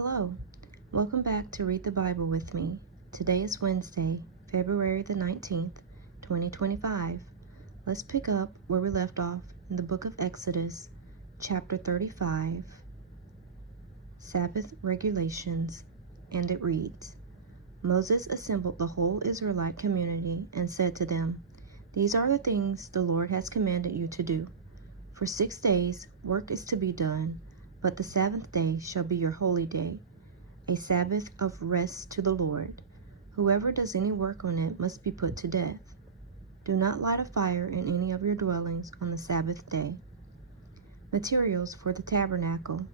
Hello, welcome back to Read the Bible with me. Today is Wednesday, February the 19th, 2025. Let's pick up where we left off in the book of Exodus, chapter 35, Sabbath Regulations, and it reads, Moses assembled the whole Israelite community and said to them, These are the things the Lord has commanded you to do. For 6 days work is to be done, but the seventh day shall be your holy day, a Sabbath of rest to the Lord. Whoever does any work on it must be put to death. Do not light a fire in any of your dwellings on the Sabbath day. Materials for the tabernacle.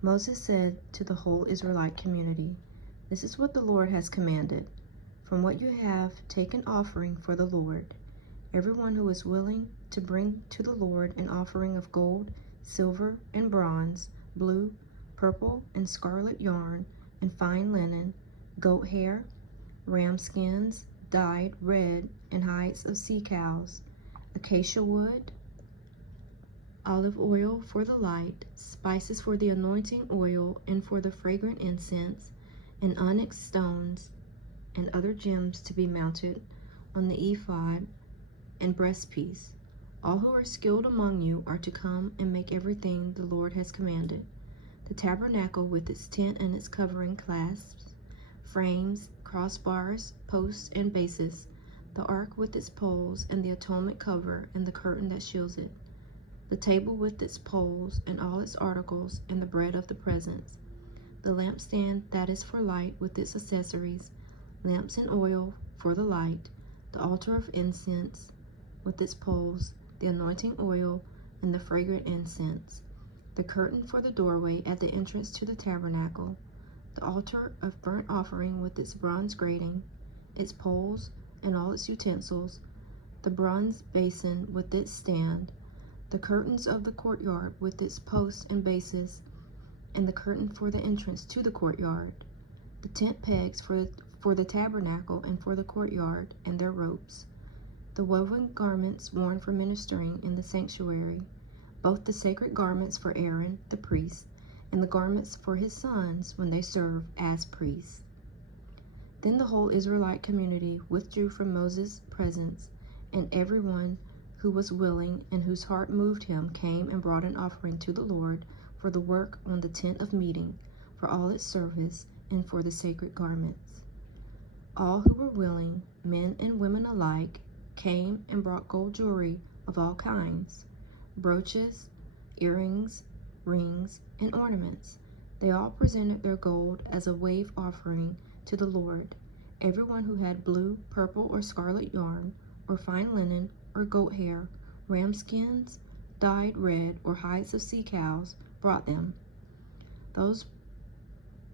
Moses said to the whole Israelite community, This is what the Lord has commanded. From what you have, take an offering for the Lord. Everyone who is willing to bring to the Lord an offering of gold, silver, and bronze, blue, purple, and scarlet yarn, and fine linen, goat hair, ram skins, dyed red, and hides of sea cows, acacia wood, olive oil for the light, spices for the anointing oil and for the fragrant incense, and onyx stones, and other gems to be mounted on the ephod and breastpiece. All who are skilled among you are to come and make everything the Lord has commanded. The tabernacle with its tent and its covering, clasps, frames, crossbars, posts, and bases, the ark with its poles and the atonement cover and the curtain that shields it, the table with its poles and all its articles and the bread of the presence, the lampstand that is for light with its accessories, lamps and oil for the light, the altar of incense with its poles, the anointing oil, and the fragrant incense, the curtain for the doorway at the entrance to the tabernacle, the altar of burnt offering with its bronze grating, its poles and all its utensils, the bronze basin with its stand, the curtains of the courtyard with its posts and bases, and the curtain for the entrance to the courtyard, the tent pegs for the tabernacle and for the courtyard, and their ropes, the woven garments worn for ministering in the sanctuary, both the sacred garments for Aaron the priest, and the garments for his sons when they serve as priests. Then the whole Israelite community withdrew from Moses' presence, and everyone who was willing and whose heart moved him came and brought an offering to the Lord for the work on the tent of meeting, for all its service, and for the sacred garments. All who were willing, men and women alike, came and brought gold jewelry of all kinds, brooches, earrings, rings, and ornaments. They all presented their gold as a wave offering to the Lord. Everyone who had blue, purple, or scarlet yarn, or fine linen, or goat hair, ram skins, dyed red, or hides of sea cows, brought them. Those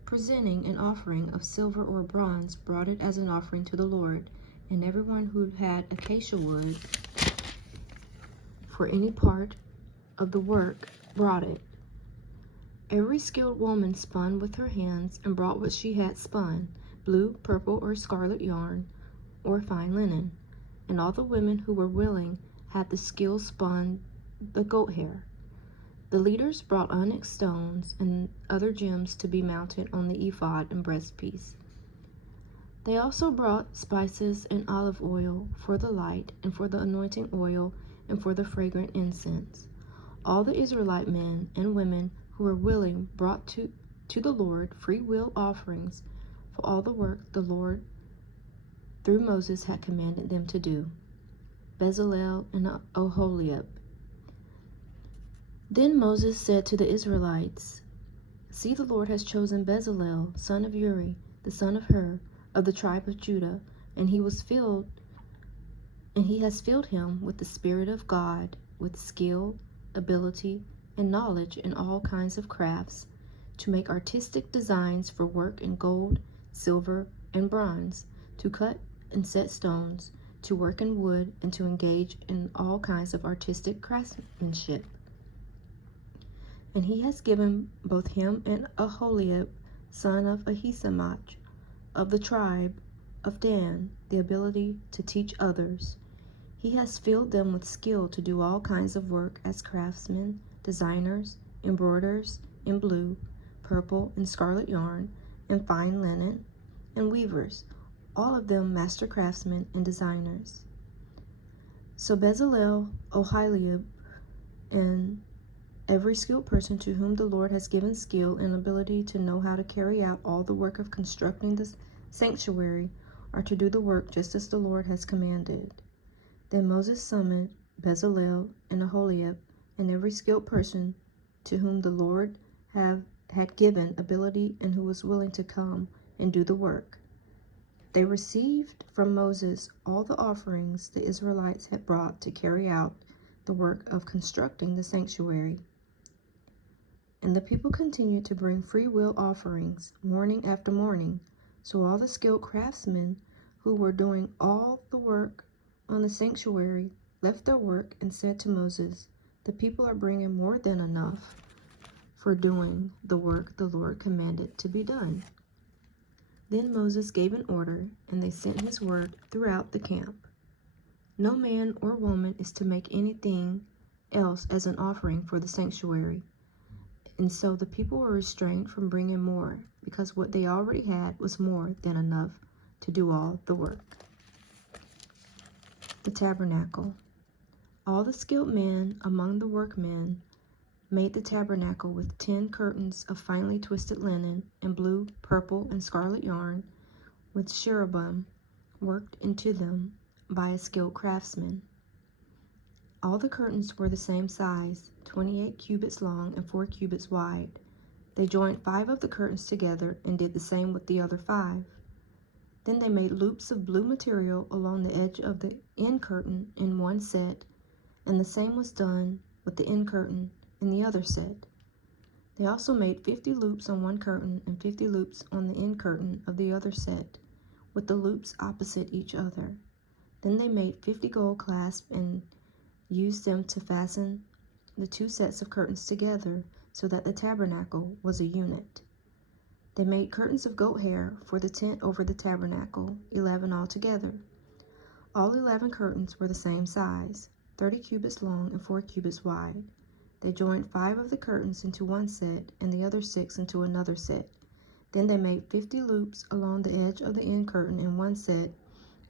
presenting an offering of silver or bronze brought it as an offering to the Lord, and everyone who had acacia wood for any part of the work brought it. Every skilled woman spun with her hands and brought what she had spun, blue, purple, or scarlet yarn, or fine linen. And all the women who were willing had the skill spun the goat hair. The leaders brought onyx stones and other gems to be mounted on the ephod and breastpiece. They also brought spices and olive oil for the light, and for the anointing oil, and for the fragrant incense. All the Israelite men and women who were willing brought to the Lord free will offerings for all the work the Lord through Moses had commanded them to do. Bezalel and Oholiab. Then Moses said to the Israelites, See, the Lord has chosen Bezalel, son of Uri, the son of Hur, of the tribe of Judah, and he has filled him with the Spirit of God, with skill, ability, and knowledge in all kinds of crafts, to make artistic designs for work in gold, silver, and bronze, to cut and set stones, to work in wood, and to engage in all kinds of artistic craftsmanship. And he has given both him and Oholiab, son of Ahisamach, of the tribe of Dan, the ability to teach others. He has filled them with skill to do all kinds of work as craftsmen, designers, embroiderers in blue, purple, and scarlet yarn, and fine linen, and weavers, all of them master craftsmen and designers. So Bezalel, Oholiab, and every skilled person to whom the Lord has given skill and ability to know how to carry out all the work of constructing the sanctuary are to do the work just as the Lord has commanded. Then Moses summoned Bezalel and Oholiab and every skilled person to whom the Lord had given ability and who was willing to come and do the work. They received from Moses all the offerings the Israelites had brought to carry out the work of constructing the sanctuary. And the people continued to bring free will offerings morning after morning. So all the skilled craftsmen who were doing all the work on the sanctuary left their work and said to Moses, "The people are bringing more than enough for doing the work the Lord commanded to be done." Then Moses gave an order, and they sent his word throughout the camp. No man or woman is to make anything else as an offering for the sanctuary. And so the people were restrained from bringing more, because what they already had was more than enough to do all the work. The tabernacle. All the skilled men among the workmen made the tabernacle with 10 curtains of finely twisted linen and blue, purple, and scarlet yarn, with cherubim worked into them by a skilled craftsman. All the curtains were the same size, 28 cubits long and 4 cubits wide. They joined 5 of the curtains together and did the same with the other 5. Then they made loops of blue material along the edge of the end curtain in one set, and the same was done with the end curtain in the other set. They also made 50 loops on one curtain and 50 loops on the end curtain of the other set, with the loops opposite each other. Then they made 50 gold clasps and used them to fasten the 2 sets of curtains together so that the tabernacle was a unit. They made curtains of goat hair for the tent over the tabernacle, 11 altogether. All 11 curtains were the same size, 30 cubits long and 4 cubits wide. They joined 5 of the curtains into one set and the other 6 into another set. Then they made 50 loops along the edge of the end curtain in one set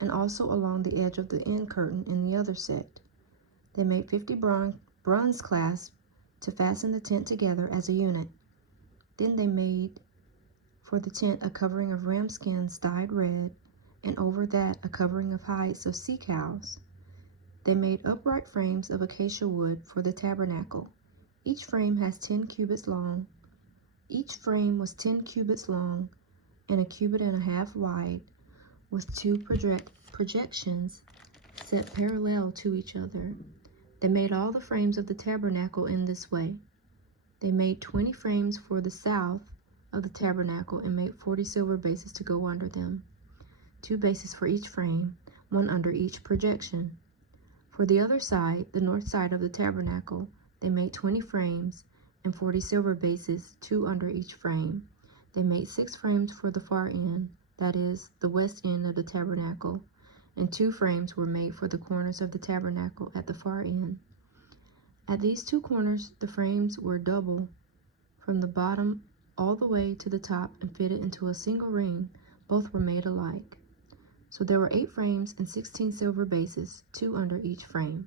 and also along the edge of the end curtain in the other set. They made 50 bronze clasps to fasten the tent together as a unit. Then they made for the tent a covering of ram skins dyed red, and over that a covering of hides of sea cows. They made upright frames of acacia wood for the tabernacle. Each frame has 10 cubits long. Each frame was 10 cubits long and a cubit and a half wide, with 2 projections set parallel to each other. They made all the frames of the tabernacle in this way. They made 20 frames for the south of the tabernacle and made 40 silver bases to go under them, 2 bases for each frame, 1 under each projection. For the other side, the north side of the tabernacle, they made 20 frames and 40 silver bases, 2 under each frame. They made 6 frames for the far end, that is, the west end of the tabernacle, and 2 frames were made for the corners of the tabernacle at the far end. At these 2 corners, the frames were double from the bottom all the way to the top and fitted into a single ring. Both were made alike. So there were 8 frames and 16 silver bases, 2 under each frame.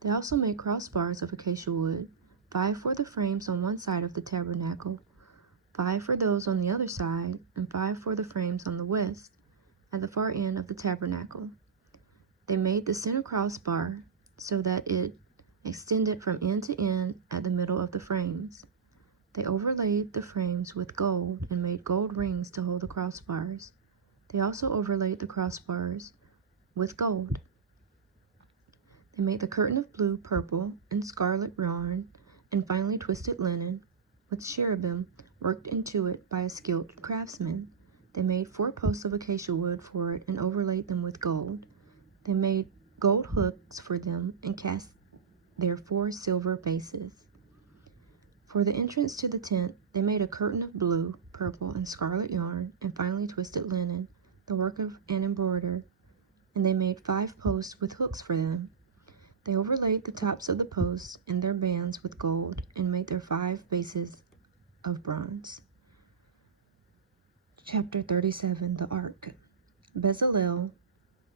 They also made crossbars of acacia wood, 5 for the frames on one side of the tabernacle, 5 for those on the other side, and 5 for the frames on the west, at the far end of the tabernacle. They made the center crossbar so that it extended from end to end at the middle of the frames. They overlaid the frames with gold and made gold rings to hold the crossbars. They also overlaid the crossbars with gold. They made the curtain of blue, purple, and scarlet yarn and finely twisted linen, with cherubim worked into it by a skilled craftsman. They made 4 posts of acacia wood for it and overlaid them with gold. They made gold hooks for them and cast their 4 silver bases. For the entrance to the tent, they made a curtain of blue, purple, and scarlet yarn and finely twisted linen, the work of an embroiderer, and they made 5 posts with hooks for them. They overlaid the tops of the posts and their bands with gold and made their 5 bases of bronze. Chapter 37, the Ark. Bezalel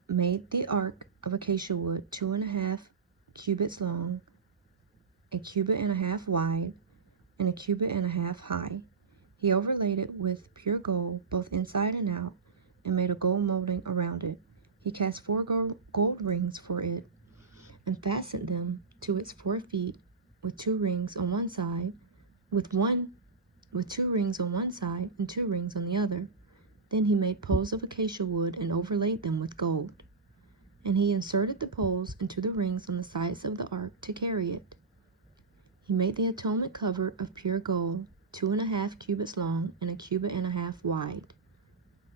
made the ark of acacia wood 2.5 cubits long, 1.5 cubits wide, and 1.5 cubits high. He overlaid it with pure gold, both inside and out, and made a gold molding around it. He cast 4 gold rings for it, and fastened them to its 4 feet with 2 rings on one side, with 2 rings on one side and 2 rings on the other. Then he made poles of acacia wood and overlaid them with gold. And he inserted the poles into the rings on the sides of the ark to carry it. He made the atonement cover of pure gold, 2.5 cubits long and 1.5 cubits wide.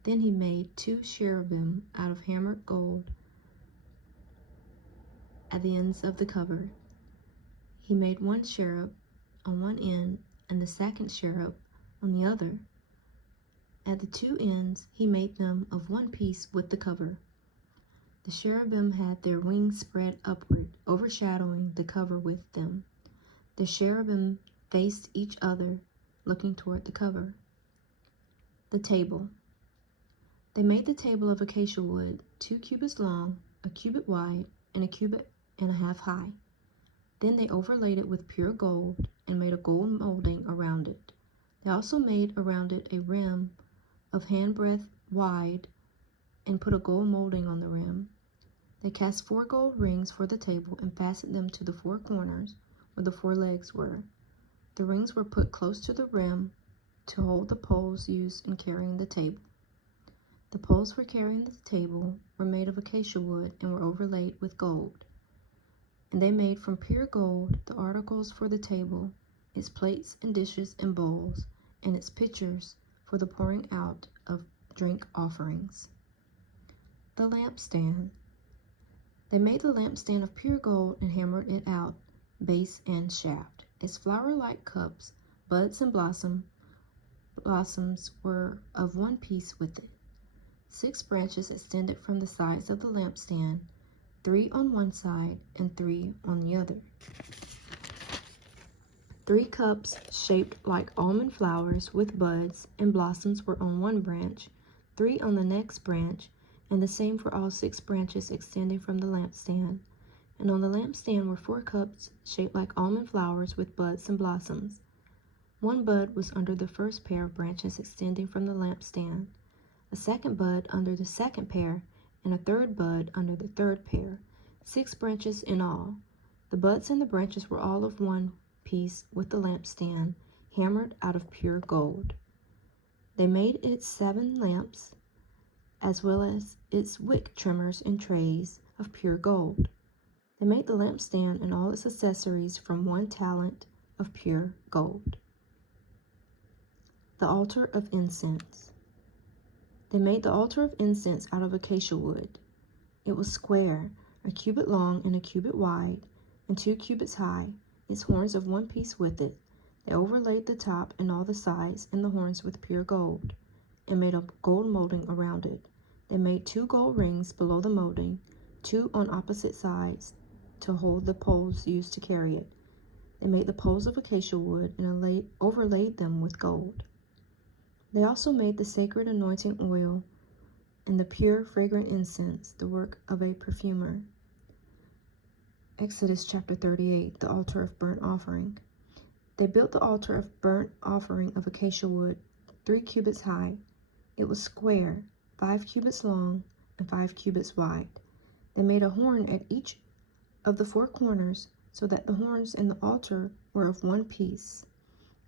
Then he made 2 cherubim out of hammered gold at the ends of the cover. He made 1 cherub on one end and the second cherub on the other. At the 2 ends he made them of one piece with the cover. The cherubim had their wings spread upward, overshadowing the cover with them. The cherubim faced each other, looking toward the cover. The table. They made the table of acacia wood, 2 cubits long, 1 cubit wide, and 1.5 cubits high. Then they overlaid it with pure gold and made a gold molding around it. They also made around it a rim of handbreadth wide and put a gold molding on the rim. They cast 4 gold rings for the table and fastened them to the 4 corners where the 4 legs were. The rings were put close to the rim to hold the poles used in carrying the table. The poles for carrying the table were made of acacia wood and were overlaid with gold. And they made from pure gold the articles for the table, its plates and dishes and bowls, and its pitchers for the pouring out of drink offerings. The lampstand. They made the lampstand of pure gold and hammered it out, base and shaft. Its flower-like cups, buds, and blossoms were of one piece with it. 6 branches extended from the sides of the lampstand, 3 on one side and 3 on the other. 3 cups shaped like almond flowers with buds and blossoms were on one branch, 3 on the next branch, and the same for all 6 branches extending from the lampstand. And on the lampstand were 4 cups shaped like almond flowers with buds and blossoms. 1 bud was under the first pair of branches extending from the lampstand, a 2nd bud under the 2nd pair, and a 3rd bud under the 3rd pair, 6 branches in all. The buds and the branches were all of one piece with the lampstand, hammered out of pure gold. They made its 7 lamps, as well as its wick trimmers and trays of pure gold. They made the lampstand and all its accessories from 1 talent of pure gold. The altar of incense. They made the altar of incense out of acacia wood. It was square, 1 cubit long and 1 cubit wide, and 2 cubits high, its horns of one piece with it. They overlaid the top and all the sides and the horns with pure gold, and made a gold molding around it. They made 2 gold rings below the molding, 2 on opposite sides, to hold the poles used to carry it. They made the poles of acacia wood and overlaid them with gold. They also made the sacred anointing oil and the pure fragrant incense, the work of a perfumer. Exodus chapter 38, the altar of burnt offering. They built the altar of burnt offering of acacia wood, 3 cubits high. It was square, 5 cubits long and 5 cubits wide. They made a horn at each of the 4 corners, so that the horns in the altar were of one piece.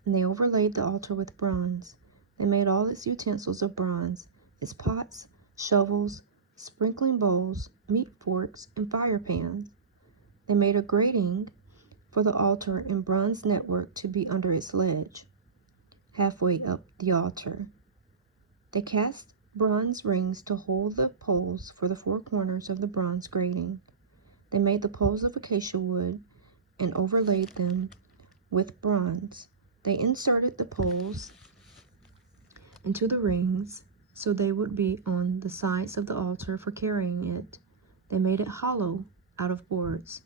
And they overlaid the altar with bronze. They made all its utensils of bronze, its pots, shovels, sprinkling bowls, meat forks, and fire pans. They made a grating for the altar in bronze network to be under its ledge, halfway up the altar. They cast bronze rings to hold the poles for the 4 corners of the bronze grating. They made the poles of acacia wood and overlaid them with bronze. They inserted the poles into the rings so they would be on the sides of the altar for carrying it. They made it hollow out of boards.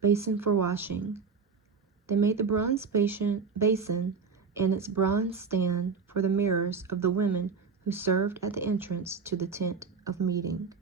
Basin for washing. They made the bronze basin and its bronze stand for the mirrors of the women who served at the entrance to the tent of meeting.